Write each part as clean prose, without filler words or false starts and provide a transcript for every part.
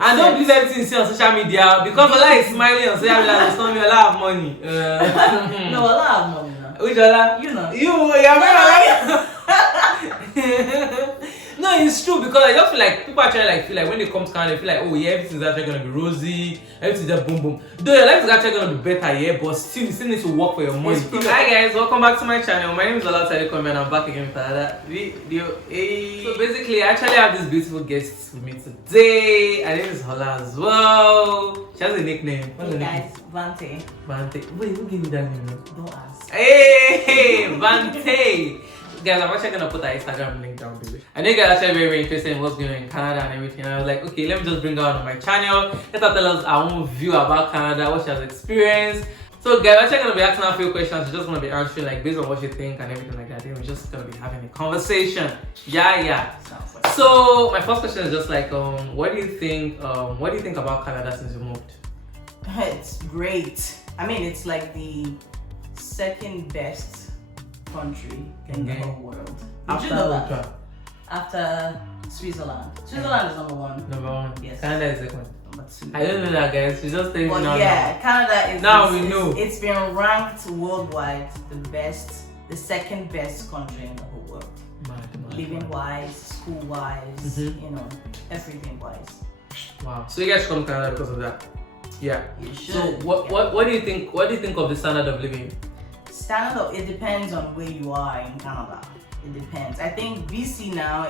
And don't believe everything you see on social media because Ola is smiling on social media. It's not me. Ola have money. No, Ola have money now. Which Ola? You know. You're No, it's true because I just feel like people actually feel like when they come to Canada, they feel like, oh yeah, everything's actually gonna be rosy, everything's just boom boom. Though your life is actually gonna be better, yeah, but still you still need to work for your money. Hi guys, welcome back to my channel. My name is Ola Telecom and I'm back again with another video. Hey. So basically, I actually have this beautiful guest with me today. Her name is Ola as well. She has a nickname. What's her guys, Vante. Vante. Wait, who gave you that name? Don't ask. Hey, Vante. Guys, I'm actually gonna put her Instagram link down below. I know you guys are actually very interested in what's going on in Canada and everything. And I was like, okay, let me just bring her on my channel. Let her tell us our own view about Canada, what she has experienced. So guys, I'm actually gonna be asking her a few questions. She's just gonna be answering like based on what you think and everything like that. Then we're just gonna be having a conversation. Yeah. Sounds like So my first question is just like, what do you think about Canada since you moved? It's great. I mean, it's like the second best country in the whole world. Did you know that? After Switzerland. Switzerland is number one. Number one. Yes. Canada is second. Number two. I don't know that, guys. She's just telling me now. Yeah, Canada is. Now we know. It's been ranked worldwide the second best country in the whole world. Living wise, school wise, you know, everything wise. Wow. So you guys should come to Canada because of that. Yeah. You should. So what do you think? What do you think of the standard of living? It depends on where you are in Canada. It depends. I think BC now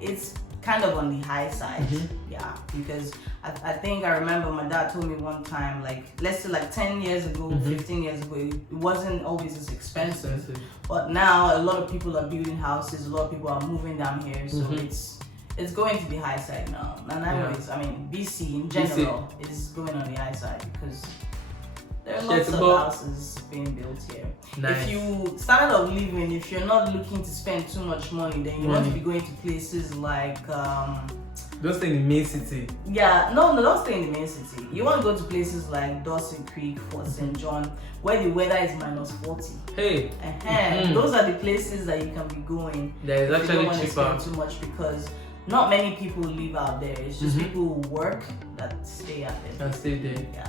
it's kind of on the high side. Yeah, because I think I remember my dad told me one time, like let's say like 10 years ago, 15 years ago, it wasn't always as expensive. But now a lot of people are building houses, a lot of people are moving down here, so it's going to the high side now. And anyways, I mean BC in general is going on the high side because there are lots of houses being built here. Nice. If you standard of living, if you're not looking to spend too much money, then you want to be going to places like don't stay in the main city. Yeah, no, don't stay in the main city. You want to go to places like Dawson Creek, Fort St. John, where the weather is -40. Hey. Those are the places that you can be going. That is actually you don't cheaper. want to spend too much because not many people live out there. It's just people who work that stay out there. Can stay there. Yeah.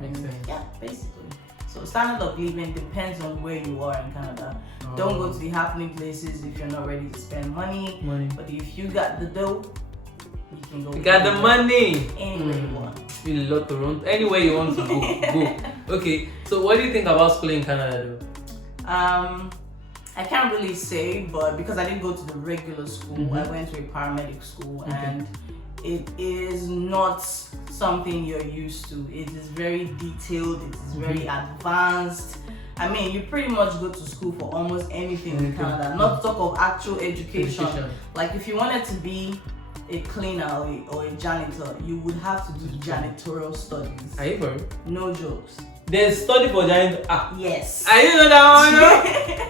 Makes sense. Yeah, basically. So standard of living depends on where you are in Canada. Don't go to the happening places if you're not ready to spend money. But if you got the dough, you can go. You got the money. Anywhere you want. You love to run anywhere you want to go. Okay. So what do you think about schooling in Canada though? I can't really say, but because I didn't go to the regular school, I went to a paramedic school and it is not something you're used to. It is very detailed, it is very advanced. I mean, you pretty much go to school for almost anything in Canada, not to talk of actual education. Like if you wanted to be a cleaner or a janitor, you would have to do janitorial studies. Are you for real? No jokes. There's study for janitor. Yes. I didn't know that one.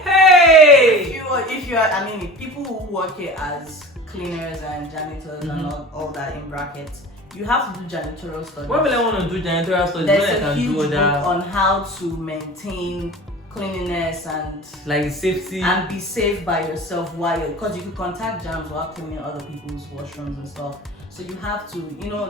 Hey! If you are, I mean, people who work here as cleaners and janitors and all that in brackets, you have to do janitorial studies. Why will I want to do janitorial studies? There's a huge book on how to maintain cleanliness and like safety and be safe by yourself because you can contact germs while cleaning other people's washrooms and stuff. So you have to,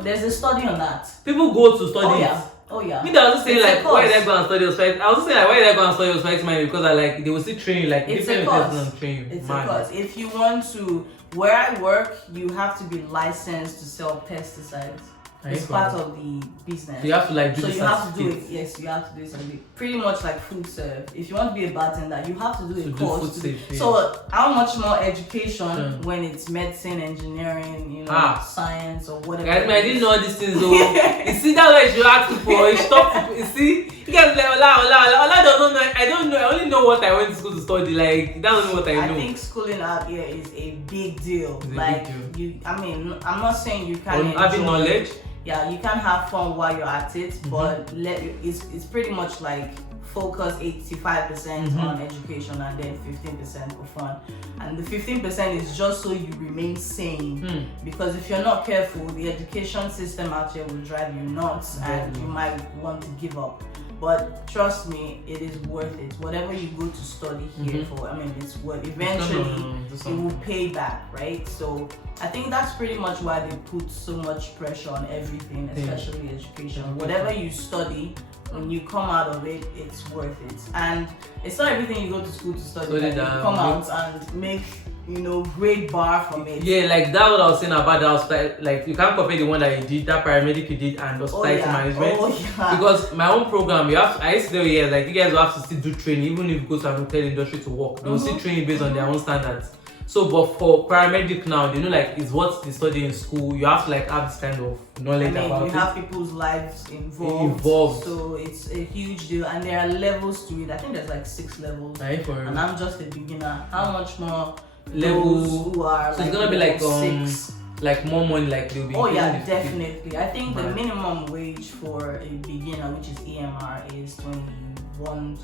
there's a study on that. People go to study. Oh yeah. Me, I was just saying like, why did I go and study Osfex? I was just saying like, why did I go and study Osfex because they will still train you like it's different person train you. It's a course. If you want to, where I work, you have to be licensed to sell pesticides. It's part of the business. So you have to like do So you have to do it. Yes, you have to do it. Something pretty much like food serve. If you want to be a bartender, you have to do a course. So how much more education when it's medicine, engineering, science or whatever. Guys, I didn't know all these things though. You see, that's why you should ask people. You stop. You see, you guys like Ola doesn't know. I don't know. I only know what I went to school to study. Like that's only what I know. I think schooling out here is a big deal. It's like big deal. I mean, I'm not saying you can't having knowledge. Yeah, you can have fun while you're at it, but it's pretty much like focus 85% on education and then 15% for fun. And the 15% is just so you remain sane. Because if you're not careful, the education system out here will drive you nuts and you might want to give up. But trust me, it is worth it. Whatever you go to study here for, I mean, it's worth. Eventually, it will pay back, right? So I think that's pretty much why they put so much pressure on everything, especially education. Whatever you study, when you come out of it, it's worth it. And it's not everything you go to school to study that you come out and make, you know, great bar from it. Yeah, like that what I was saying about the hospital. Like you can't compare the one that you did, that paramedic you did, and hospitality management. Because my own program, I used to tell you, like you guys will have to still do training, even if you go to an hotel industry to work. They will still train you based on their own standards. So, but for paramedic now, you know, like it's what they study in school. You have to like have this kind of knowledge about it. You have people's lives involved. So it's a huge deal, and there are levels to it. I think there's like 6 levels, and I'm just a beginner. How much more levels who are? So like, it's gonna be like 6. Like more money, like they'll be. Oh yeah, definitely. I think the minimum wage for a beginner, which is EMR, is 21 to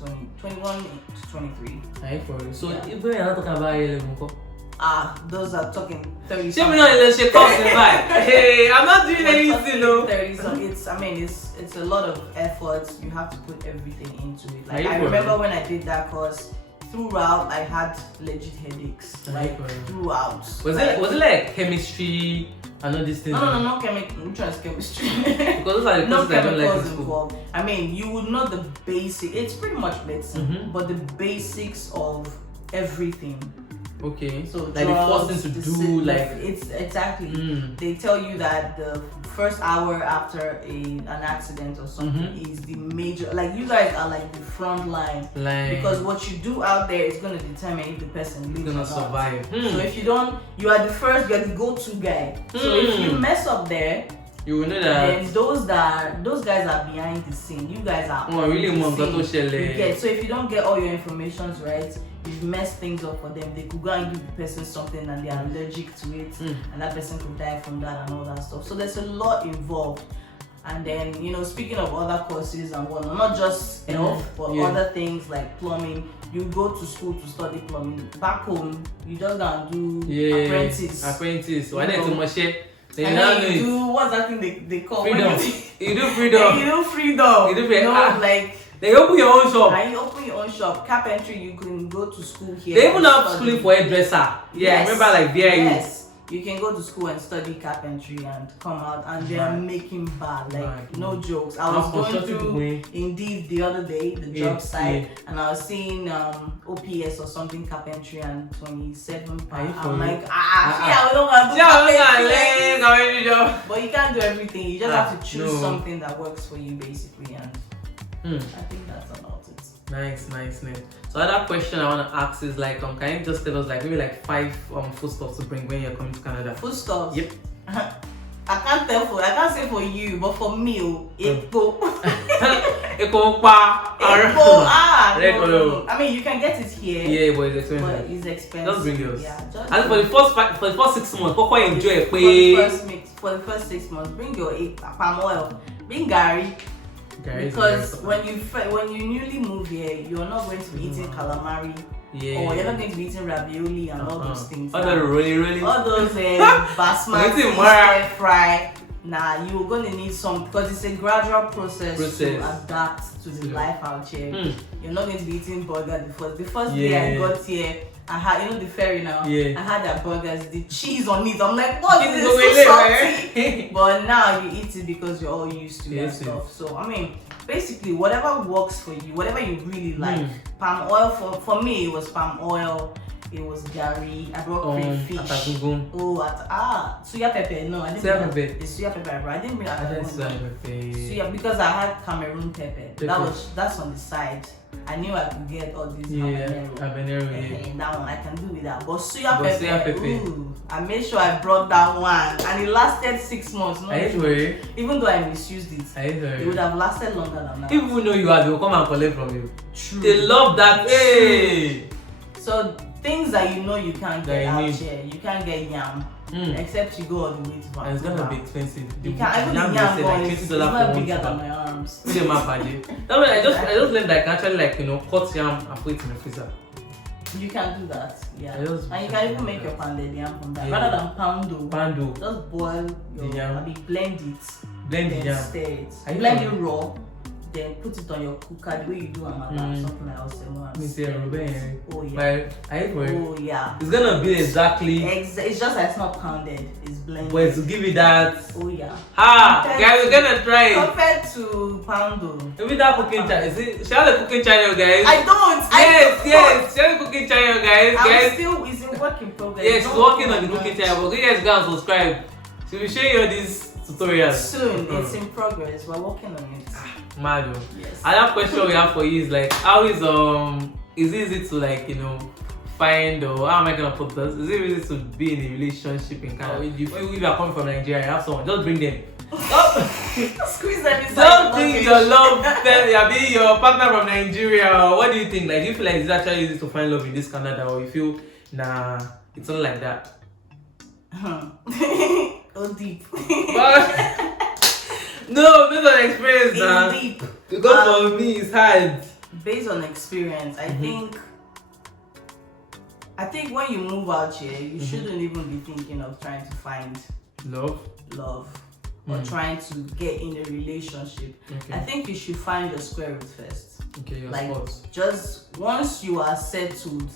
23. So if we're not talking about A-level, those are talking 30. Hey, I'm not doing anything, no. 30. So it's a lot of effort. You have to put everything into it. Like I remember when I did that course. Throughout, I had legit headaches. Throughout. Was it like chemistry and all these things? No, which one is chemistry? Because those are the courses I don't like in school. Involved. I mean, you would know the basic. It's pretty much medicine, but the basics of everything. Okay. So like drugs, the first thing to do, like it's exactly. They tell you that the first hour after an accident or something is the major. Like you guys are like the front line. Because what you do out there is gonna determine if the person lives or not. Survive. So if you don't, you are the first, you're the go-to guy. So if you mess up there, you will know that. And those guys are behind the scene. You guys are really so if you don't get all your information right, you've messed things up for them. They could go and give the person something and they are allergic to it, and that person could die from that and all that stuff. So there's a lot involved. And then, you know, speaking of other courses and whatnot, not just health, but other things like plumbing. You go to school to study plumbing. Back home, you just go and do apprentice. Why not too much shit? And then you do, what's that thing they call freedom. You do freedom. You do freedom. You do freedom. Like they open your own shop. And you open your own shop. Carpentry, you can go to school here. They even have schooling for hairdresser. Yeah, I remember like there. Yes. You can go to school and study carpentry and come out and they are making bad, like no jokes. I was going through Indeed the other day, the job site, and I was seeing OPS or something carpentry and 27 pounds. I'm like, we don't want to do carpentry. But you can't do everything. You just have to choose something that works for you basically, and I think that's about it. Nice. So another question I want to ask is like, can you just tell us like maybe like 5 foodstuffs to bring when you're coming to Canada? Foodstuffs? Yep. I can't say for you, but for me, Epo. Epo. No. I mean, you can get it here. Yeah, but it's expensive. But it's expensive. Just bring yours. Yeah, and for the first 6 months, quite enjoy it. For the first 6 months, bring your palm oil, bring Gary. Because when you newly move here, you're not going to be eating calamari, or you're not going to be eating ravioli and all those things. All those basmati stir fry. You're going to need some, because it's a gradual process to adapt to the life out here. You're not going to be eating burger the first day I got here. I had, the ferry now. I had their burgers, the cheese on it. I'm like, what is this? So salty. But now you eat it because you're all used to it and stuff. So I mean, basically, whatever works for you, whatever you really like. Palm oil for me, it was palm oil. It was gari. I brought crayfish. Suya pepper. No, I didn't bring pepper. It's suya pepper. I didn't bring suya because I had Cameroon pepper. That's on the side. I knew I could get all these habanero. And that one I can do with that. But suya pepper. I made sure I brought that one, and it lasted 6 months. Even though I misused it, it would have lasted longer than that. Even though you have, they'll come and collect from you. True. They love that. Hey. So things that you can't get out here. You can't get yam. Except you go all the way to Vancouver. And it's gonna be expensive. You can't even the yam going. It's not bigger than my arms. I just learned that I can actually cut yam and put it in the freezer. You can do that, and you can even make your pounded yam from that rather than poundo. Just boil your yam. Blend it. Blend the yam. Blend it raw. then put it on your cooker the way you do amala, something like osemo. Oh yeah. Oh yeah. It's gonna be exactly. It's just that it's not pounded. It's blended. But to give it that. Oh yeah. Guys, we're gonna try it. Compared to poundo. Maybe that cooking channel. Is it? She has a cooking channel, guys. I don't. Yes. She has a cooking channel, guys. It's in work in progress. Yes, she's working on the cooking channel. But you guys go and subscribe. She'll be showing you all these tutorials soon. It's in progress. We're working on it. Mado. Yes. Another question we have for you is like, how is it easy to like find, or how am I gonna put this? Is it easy to be in a relationship in Canada? If you are coming from Nigeria, you have someone, just bring them. Squeeze them inside. Don't think your your partner from Nigeria. Or what do you think? Like, do you feel like it's actually easy to find love in this Canada, or you feel it's not like that? Go deep. No, based on experience, It's deep. Because for me, it's hard. Based on experience, I think when you move out here, you shouldn't even be thinking of trying to find love, or trying to get in a relationship. Okay. I think you should find your square root first. Okay, your like spots. Just once you are settled,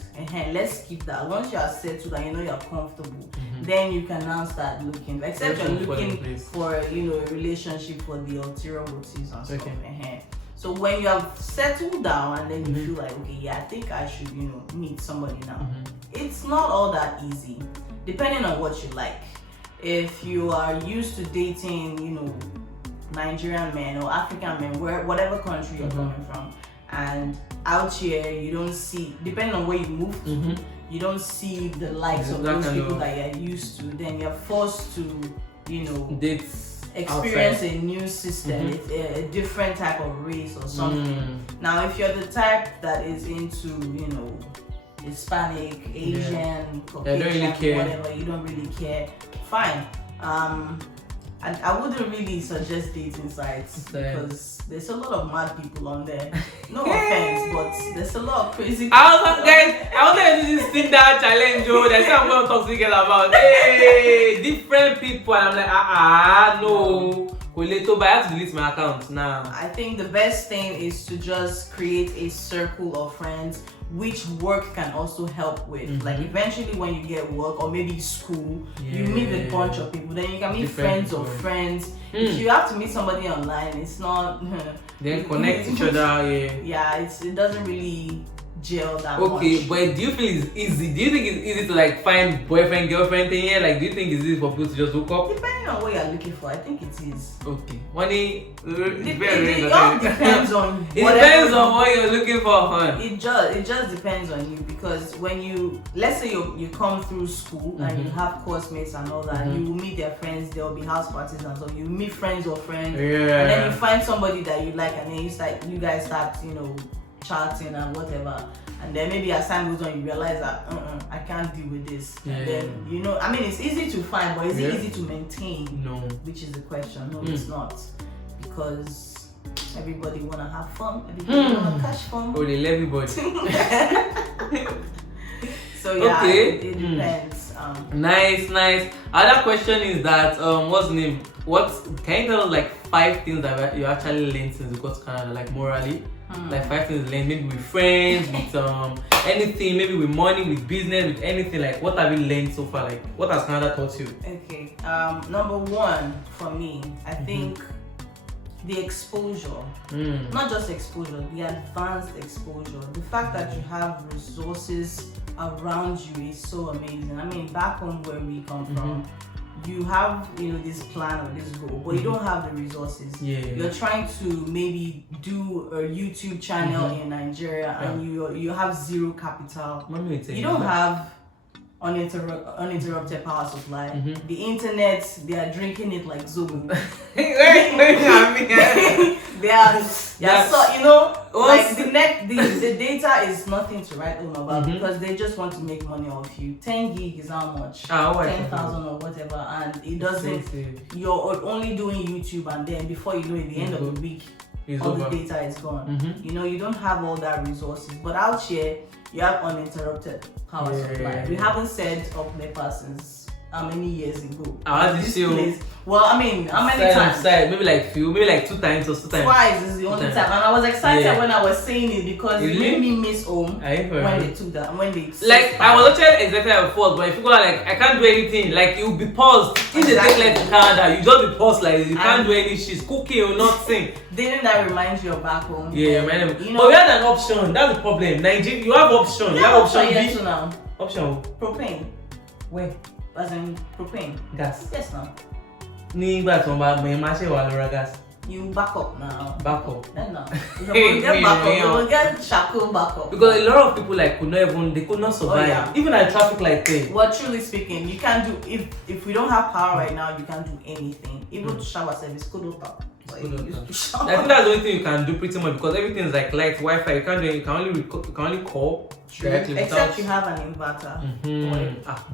let's keep that. Once you are settled and you know you're comfortable, then you can now start looking. Except you're looking for a relationship for the ulterior motives and stuff. Okay. So when you have settled down and then you feel like, okay, yeah, I think I should meet somebody now. It's not all that easy, depending on what you like. If you are used to dating, Nigerian men or African men, whatever country you're coming from, and out here you don't see, depending on where you move to, you don't see the likes of those people that you're used to, then you're forced to, date, experience outside. A new system, it's a different type of race or something. Now, if you're the type that is into, Hispanic, Asian, Caucasian, don't really care. whatever, you don't really care, fine. I wouldn't really suggest dating sites because there's a lot of mad people on there. No offense, but there's a lot of crazy people. I want to do this Tinder challenge, that's what I'm going to talk to you guys about. Hey, different people, and I'm like, no. But I have to delete my account now. I think the best thing is to just create a circle of friends, which work can also help with. Like eventually when you get work or maybe school, you meet a bunch of people, then you can meet friends of friends. If you have to meet somebody online, it's not then connect each other. It doesn't really gel that much. But do you feel it's easy? Do you think it's easy to like find boyfriend, girlfriend thing here? Like, do you think it's easy for people to just hook up? Depending on what you're looking for, I think it is. Okay. Money. It all depends on. It depends on what you're looking for, huh? It just depends on you, because when let's say you come through school and you have course-mates and all that, you will meet their friends. There will be house parties and so you meet friends of friends, and then you find somebody that you like, and then you guys start chatting and whatever, and then maybe as time goes on you realize that I can't deal with this, and then it's easy to find, but is it easy to maintain? No, which is the question. No, it's not, because everybody wanna have fun, everybody wanna catch fun. Oh, they love everybody. So it depends. Nice. Other question is that what's the name? Can you tell us like 5 things that you actually learned since you got to Canada, like morally? Like 5 things learned, maybe with friends, with anything, maybe with money, with business, with anything. Like, what have you learned so far? Like, what has Canada taught you? Okay. Number 1 for me, I think the exposure, not just exposure, the advanced exposure. The fact that you have resources around you is so amazing. I mean, back home where we come from, you have this plan or this goal, but you don't have the resources. You're trying to maybe do a YouTube channel in Nigeria, and you have zero capital. You don't have uninterrupted power supply. The internet, they are drinking it like Zobo. Like the data is nothing to write home about, because they just want to make money off you. 10 gig is how much? 10,000 or whatever, and it doesn't. You're only doing YouTube, and then before you know it, the end of the week, all the data is gone. You don't have all that resources. But out here, you have uninterrupted power supply. We haven't said up NEPA since how many years ago. How did you Place. Well, I mean, how many times? Maybe like 2 times or 2 times. Twice is the only time, and I was excited when I was saying it because Really? it made me miss home when they took that. When they like I was actually excited at first, but if people are like, I can't do anything, like you'll be paused. If they take like to Canada, you just be paused, like you can't do any shit, cooking or nothing. Didn't that remind you of back home? Yeah, man. You know, but we had an option. That's the problem. Nigeria, you have option. You have option B. Now. Option propane. Where? As in propane. Gas. Yes, now. Nígbà tí wọ́n bá gbẹ̀yìn máa ṣe wà lọ́ra gas. You back up now. Back up. No. You get back up. You will get charcoal back up. Because a lot of people like could not survive. Oh, yeah. Even at traffic light there. Well, truly speaking, you can't do if we don't have power right now, you can't do anything. Even to shower service could not. I think that's the only thing you can do pretty much because everything is like light, Wi-Fi. You can't do it. You can only call directly. Except you have an inverter.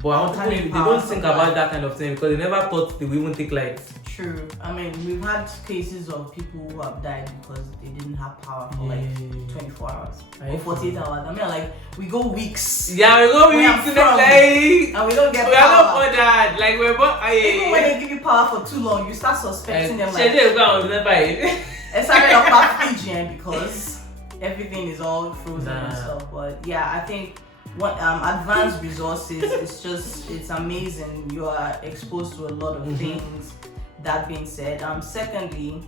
But I want people, they don't think about that kind of thing because they never thought they would even take lights. True. I mean, we've had cases of people who have died because they didn't have power for like 24 hours or 48 hours. I mean, like we go weeks. Yeah, we go weeks in the night, and we don't get power. We are not for that. Like we're even when they give you power for too long, you start suspecting them. Like, because everything is all frozen and stuff. But yeah, I think what advanced resources it's amazing. You are exposed to a lot of things. That being said, secondly,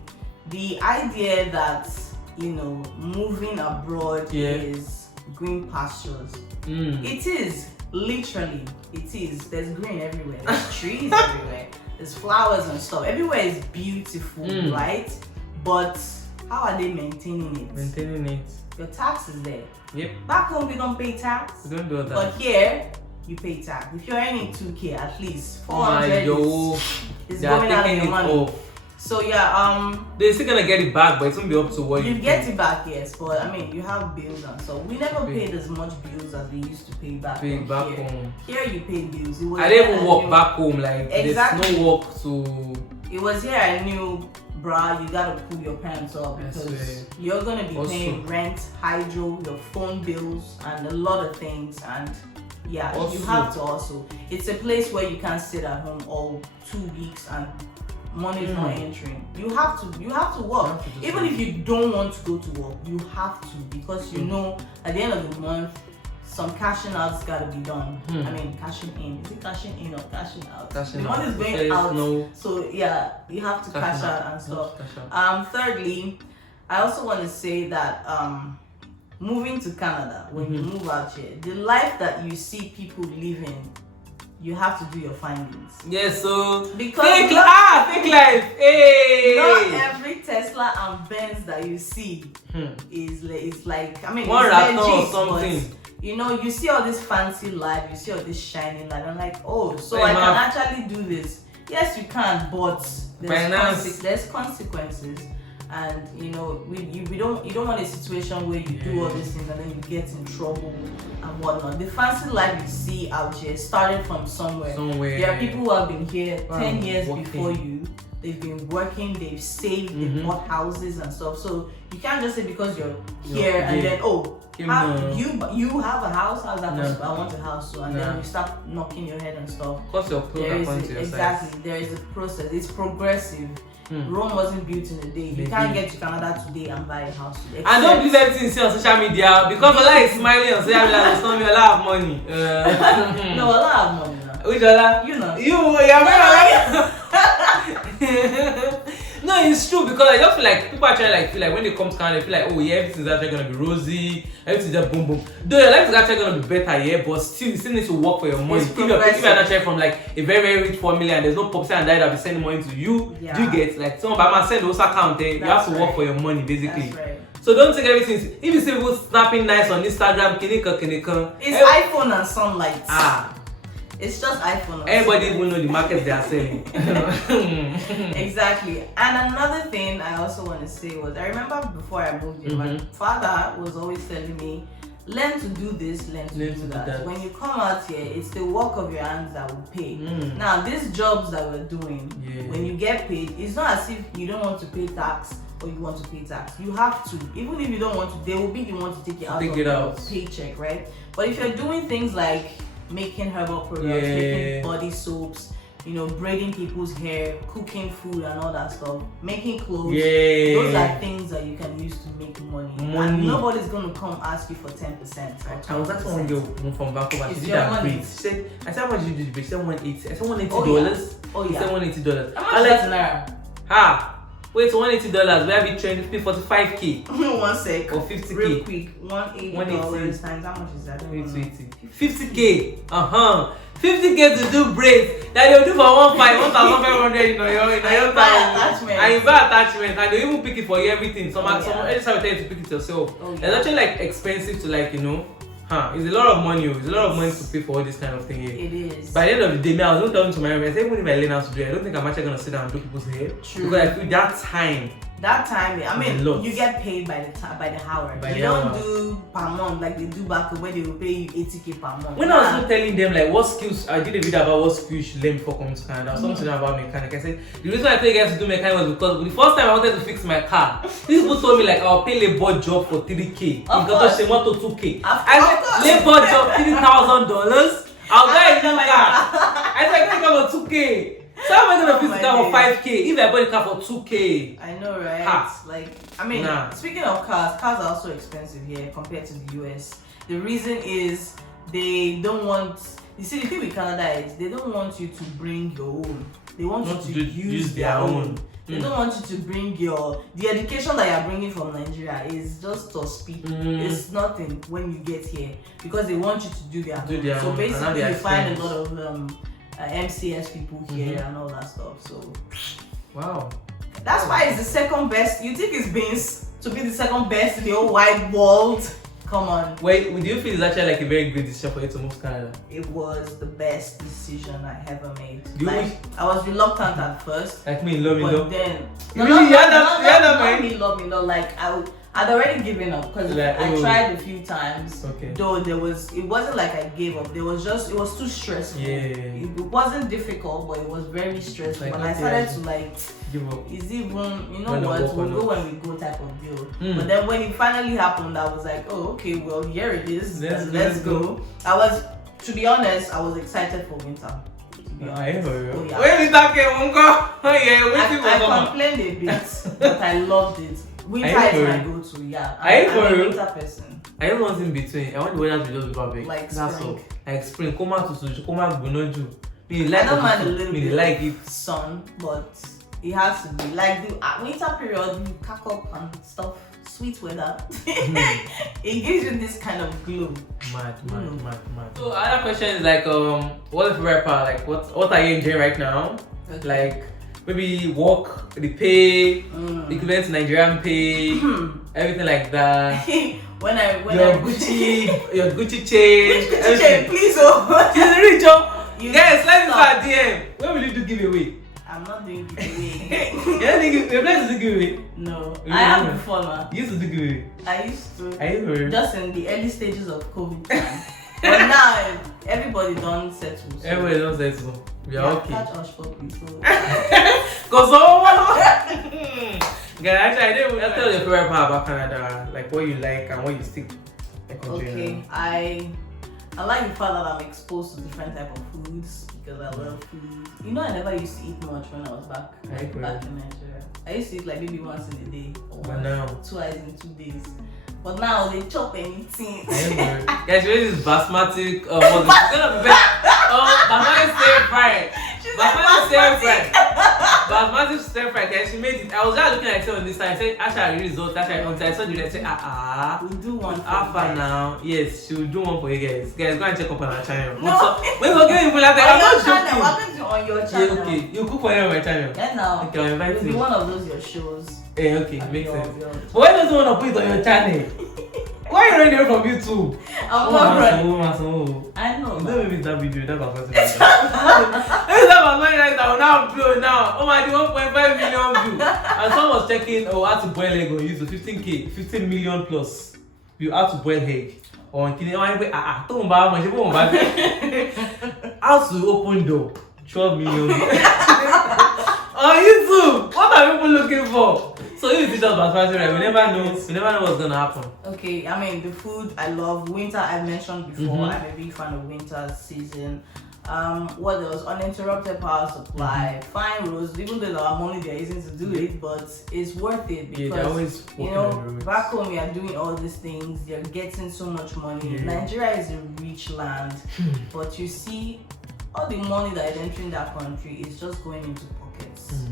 the idea that moving abroad is green pastures. It is literally. It is. There's green everywhere. There's trees everywhere. There's flowers and stuff. Everywhere is beautiful, right? But how are they maintaining it? Maintaining it. Your tax is there. Yep. Back home we don't pay tax. We don't do that. But here you pay tax. If you're earning 2K, at least 400 is going out of your money. So yeah, they're still gonna get it back, but it's gonna be up to what you get it back, yes. But I mean, you have bills and so we never paid as much bills as we used to pay back home. Here you pay bills. I didn't even walk back home. Like there's no walk to. It was here I knew, bruh, you gotta pull your pants up because you're gonna be paying rent, hydro, your phone bills, and a lot of things. And yeah, you have to also. It's a place where you can't sit at home all 2 weeks and money is not entering. You have to work. Even if you don't want to go to work, you have to because at the end of the month, some cashing out's gotta be done. I mean, cashing in. Is it cashing in or cashing out? The money is going out. So yeah, you have to cash out and stuff. Thirdly, I also want to say that moving to Canada, when you move out here, the life that you see people living, you have to do your findings. Yes, so because fake life. Hey, not every Tesla and Benz that you see is like I mean, one Raptor or something. But, you see all this fancy life, you see all this shining light. I'm like, oh, so I can actually do this. Yes, you can, but there's consequences. And you don't want a situation where you do all these things and then you get in trouble and whatnot. The fancy life you see out here started from somewhere. There are people who have been here 10 years before you. They've been working, they've saved, they've bought houses and stuff. So you can't just say because you're here and then you have a house. How's that possible? I want a house, so and then you start knocking your head and stuff. Because your exactly. There is a process. It's progressive. Rome wasn't built in a day. You can't get to Canada today and buy a house today. I don't believe everything you see on social media because Ola is smiling on social media. It's not me. Ola have money. No, Ola have money now. Which Ola? You're No, it's true because I just people actually feel like when they come to Canada, they feel like, oh yeah, everything's actually gonna be rosy, everything's just boom boom. Though your life is actually gonna be better, but still you still need to work for your money. If you're actually from a very, very rich family and there's no popsy and dad that be sending money to you, do you get someone by my send those account you have to work for your money basically. That's right. So don't take everything. If you see people snapping nice on Instagram, it's iPhone and sunlight. It's just iPhone. Everybody will know the market they are selling. Exactly. And another thing I also want to say was I remember before I moved here, my father was always telling me, learn to do this, learn to do that. When you come out here, it's the work of your hands that will pay. Now, these jobs that we're doing, when you get paid, it's not as if you don't want to pay tax or you want to pay tax. You have to. Even if you don't want to, they will be the one to take it out of your paycheck, right? But if you're doing things like making herbal products, making body soaps, braiding people's hair, cooking food and all that stuff, making clothes. Those are things that you can use to make money. And nobody's gonna come ask you for 10%. I was asking one girl from Vancouver. She did that braid. She said, I said, how much did you do the braid? She said $180. I said $180. Oh yeah. She said $180. How much is that in naira? Wait, $180. Where have you trained? 45K. 1 sec. Or 50K. Real quick. $180 times how much is that? 50K. 50K to do braids that they'll do for 1,500 in your time. And you buy attachments and they even pick it for you everything. Some every time tell you to pick it yourself. It's actually like expensive to like it's a lot of money. It's a lot of money to pay for all this kind of thing here. It is. By the end of the day, I was not talking to my parents. I said, even if I learn how to do it, I don't think I'm actually gonna sit down and do people's hair. True. Because I feel that time, I mean, you get paid by the hour. You don't do per month like they do back where they will pay you 80K per month. When I was not telling them like what skills, I did a video about what skills you should learn before coming to Canada. I was something about mechanic. I said the reason I tell you guys to do mechanic was because the first time I wanted to fix my car, these people told me like I'll pay labor job for 3K. Because she want to 2K. I said labor job $3,000. I'll buy a new car. I said I got for 2K. So how am I gonna fix the car for 5K if I bought the car for 2K? I know, right? Like, I mean, speaking of cars are also expensive here compared to the US. The reason is they don't want. You see, the thing with Canada is they don't want you to bring your own. They want you to use their own. They don't want you to bring the education that you're bringing from Nigeria is just to speak. It's nothing when you get here because they want you to do their own. So basically, you find a lot of MCS people here and all that stuff. So wow, that's why it's the second best. You think it's beans to be the second best in the whole wide world? Come on. Wait, do you feel it's actually like a very good decision for you to move to Canada? It was the best decision I ever made. I was reluctant at first. Like me, love me, but then you had that love me. Like I'd already given up because I tried a few times. Okay. Though it wasn't like I gave up. It was too stressful. Yeah. It wasn't difficult, but it was very stressful. Like, when I started to give up. Is even we'll go when we go type of deal. But then when it finally happened, I was like, oh okay, well here it is. Let's go. To be honest, I was excited for winter. I complained a bit, but I loved it. Winter is my go-to, I'm a winter person. I don't want in between. I want the weather to just be perfect. Like spring. Like spring. Come out to Bunoju. I don't mind a little bit of sun, but it has to be. Like the winter period, you pack up and stuff. Sweet weather. It gives you this kind of glow. Mad. So other question is like, what's the favorite part? Like, what are you enjoying right now? Okay. Like, maybe work, the pay, equivalent to Nigerian pay, everything like that. when your Gucci chain, please oh. She's rich oh. Guys, slide into our DM. When will you do giveaway? I'm not doing giveaway. You're planning to do giveaway? No, I have before now. You used to do giveaway? I used to. Are you heard? Just in the early stages of COVID time. But now everybody don't settle. So. Everybody don't settle. We are okay. Catch us puppy, so. Cause guys, actually, I'll tell you the favorite part about Canada, like what you like and what you stick. Okay, I like the fact that I'm exposed to different type of foods because I love food. I never used to eat much when I was back in Nigeria. I used to eat like maybe once in a day or twice in 2 days. But now they chop anything. Guys, you know this basmati it's gonna be basmati stir fry. Basmati stir fry. Guys, she made it. I was just looking at it on this time. I said, actually, results. Actually, I saw the say, we'll do one. Alpha now. Yes, she will do one for you guys. Guys, go and check up on our channel. No. We're giving people like that. I'm not joking. On your channel. Yeah, okay. You cook for them on my channel. Yeah, now. Okay, I'll invite you. It'll be one of those your shows. Yeah, okay, makes sense. But why don't you want to put it on your channel? Why are you running away from YouTube? I'm not running. I know. Don't maybe that video, that was It's that my mind that will now blow now. Oh my, 1.5 million views. And someone was checking how to boil egg on YouTube, 15 million plus. You have to boil egg. On how to open door, 12 million. On YouTube, what are people looking for? up. So if you teach us about fashion, right, we never know what's gonna happen. Okay, I mean the food I love. Winter I mentioned before. I'm a big fan of winter season. What else? Uninterrupted power supply, fine roads. Even though there are money there isn't to do it, but it's worth it because back home we are doing all these things. You're getting so much money. Nigeria is a rich land, but you see, all the money that is entering that country is just going into pockets.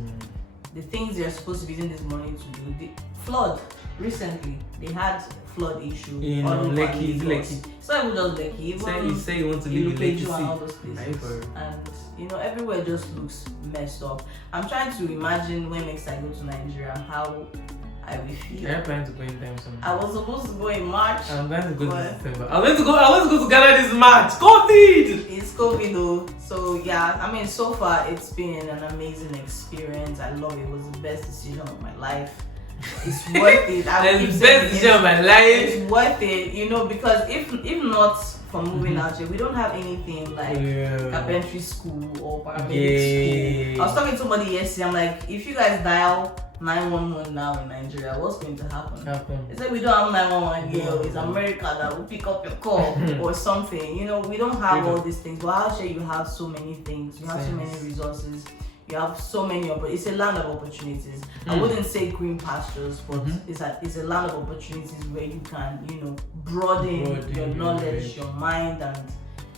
The things they're supposed to be using this money to do. The flood recently, they had flood issue in Lekki. It's not even just Lekki. Even you say you want to live in Lekki and all those places. And everywhere just looks messed up. I'm trying to imagine when next I go to Nigeria how I will feel. I'm planning to go in time soon. I was supposed to go in March. I'm going to go this December. I want to go to Ghana this March. COVID! It's COVID though. So yeah, I mean so far it's been an amazing experience. I love it. It was the best decision of my life. It's worth it. It's the best decision of my life. It's worth it, because if not for moving out here, we don't have anything like carpentry school or paramedic school. I was talking to somebody yesterday. I'm like, if you guys dial 911 now in Nigeria, what's going to happen? They said we don't have 911 here. It's America that will pick up your call or something. We don't have all these things. But out here you have so many things. You have so many resources. You have so many it's a land of opportunities. I wouldn't say green pastures, but it's a land of opportunities where you can, broaden your knowledge, your mind, and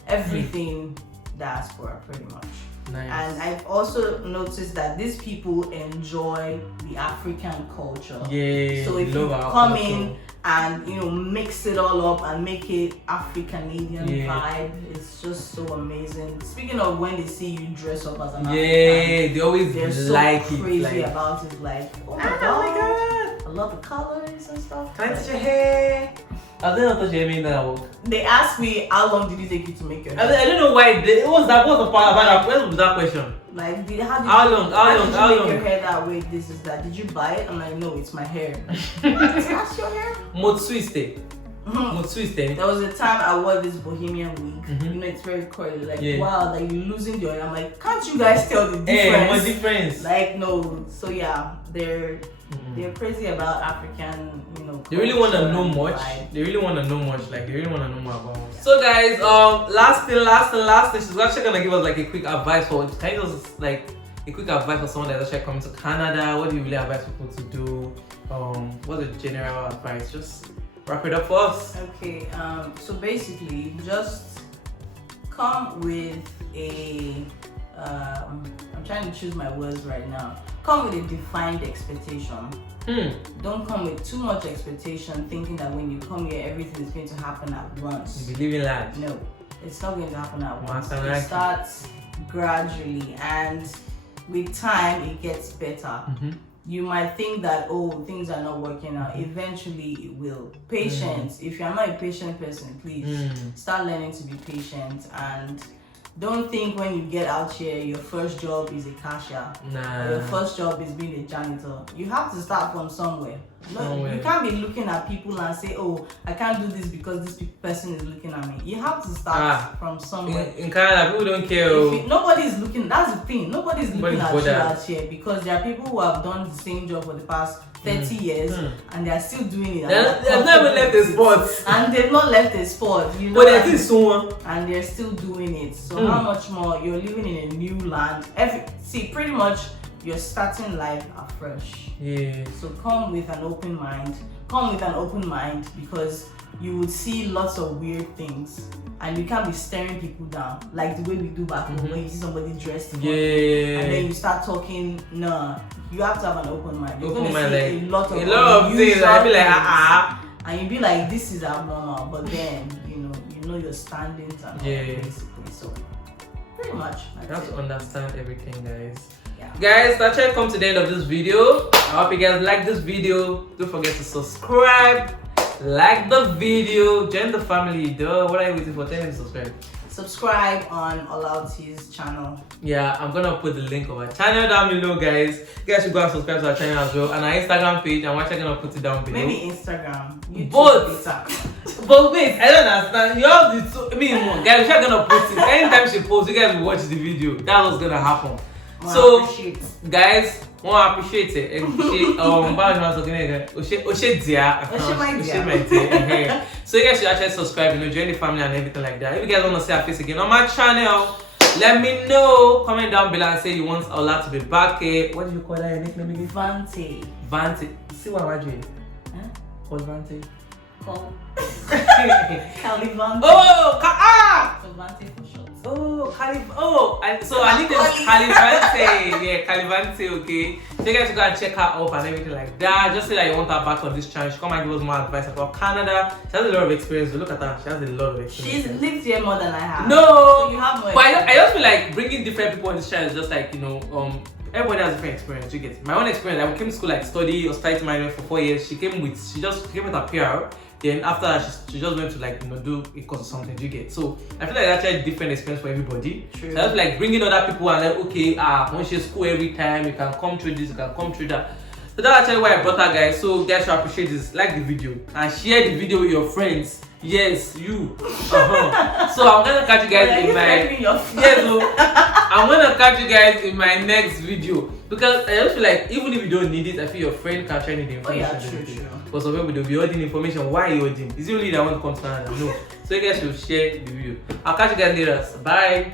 everything diaspora pretty much. Nice. And I've also noticed that these people enjoy the African culture. Yeah. So if you come in and mix it all up and make it African-Canadian vibe, it's just so amazing. Speaking of when they see you dress up as an African, they always they're like so crazy about it. Like, oh my god, I love the colors and stuff. Can I touch your hair? I don't know touch your hair that work. They asked me how long did it take you to make your hair? I don't know why. What's the part about that? What was that question? Like, how long? Make your hair that way? This is that. Did you buy it? I'm like, no, it's my hair. That's your hair? Motswiste. There was a time I wore this bohemian wig. It's very curly. Like, wow, like you're losing your hair. I'm like, can't you guys tell the difference? Hey, what difference? Like, no. So yeah, they're crazy about African, They really want to know much. They really want to know much. Like, they really want to know more about us. So guys, last thing, she's actually gonna give us like a quick advice for. Can you just like a quick advice for someone that's actually coming to Canada? What do you really advise people to do? What's the general advice? Just wrap it up for us. Okay. So basically, just come with a. I'm trying to choose my words right now. Come with a defined expectation. Don't come with too much expectation, thinking that when you come here, everything is going to happen at once. You believe in that? No, it's not going to happen at once. Nationality. It starts gradually, and with time, it gets better. You might think that, things are not working out. Eventually, it will. Patience. If you are not a patient person, please start learning to be patient. And don't think when you get out here, your first job is a cashier. Or your first job is being a janitor. You have to start from somewhere. You can't be looking at people and say, I can't do this because this person is looking at me. You have to start from somewhere. In Canada, people don't care. Nobody's looking, that's the thing. Nobody's looking at you out here because there are people who have done the same job for the past 30 years and they are still doing it. They've never left the sport. And they've not left the sport. But they're still someone. And they're still doing it. So how much more? You're living in a new land. Pretty much you're starting life afresh. So come with an open mind. Because you would see lots of weird things. And you can't be staring people down like the way we do back home when you see somebody dressed and then you start talking. No, you have to have an open mind. You're going to see a lot of things. I'd be like, and you'd be like, this is abnormal. But then, you know your standings and all basically. So pretty much. You have to understand everything, guys. Yeah. Guys, that's why I come to the end of this video. I hope you guys like this video. Don't forget to subscribe, like the video, join the family. What are you waiting for? Tell them to subscribe. Subscribe on Olauti's channel. Yeah, I'm gonna put the link of our channel down below, guys. You guys should go and subscribe to our channel as well. And our Instagram page, I'm actually gonna put it down below. Maybe Instagram. YouTube, but wait, I don't understand. You have the guys, she's gonna put it. Anytime she posts, you guys will watch the video. That's what's gonna happen. So, appreciate. guys, more appreciate it. Appreciate So you guys should actually subscribe, join the family and everything like that. If you guys want to see our face again on my channel, let me know. Comment down below and say you want Ola to be back here. What do you call that? Your nickname again? Vante. Vante. See what am I doing? Huh? Called Vante. Call. Calivante. Oh, So Vante for short. Oh, so I need Calivante. Yeah, Calivante, okay. So you guys go and check her up and everything like that. Just say that you want her back on this channel. She come and give us more advice about Canada. She has a lot of experience. Look at her. She has a lot of experience. She's lived here more than I have. No. So you have more But experience. I just feel like bringing different people on this channel is just like, everybody has different experience. You get it? My own experience, I came to school like study hospitality management for 4 years. She came with her PR. Then after that, she just went to do a course or something. You get? So I feel like that's actually a different experience for everybody. True. So that's like bringing other people and like, okay, once you school every time, you can come through this, you can come through that. So that's actually why I brought her, guys. So guys should appreciate this. Like the video and share the video with your friends. Yes, you. So I'm gonna catch you guys I'm gonna catch you guys in my next video because I just feel like even if you don't need it, I feel your friend can try need the information. Oh yeah, true. Because some people will be holding information. Why are you holding? Is it only that I want to come to Canada? No. So you guys should share the video. I'll catch you guys later. Bye.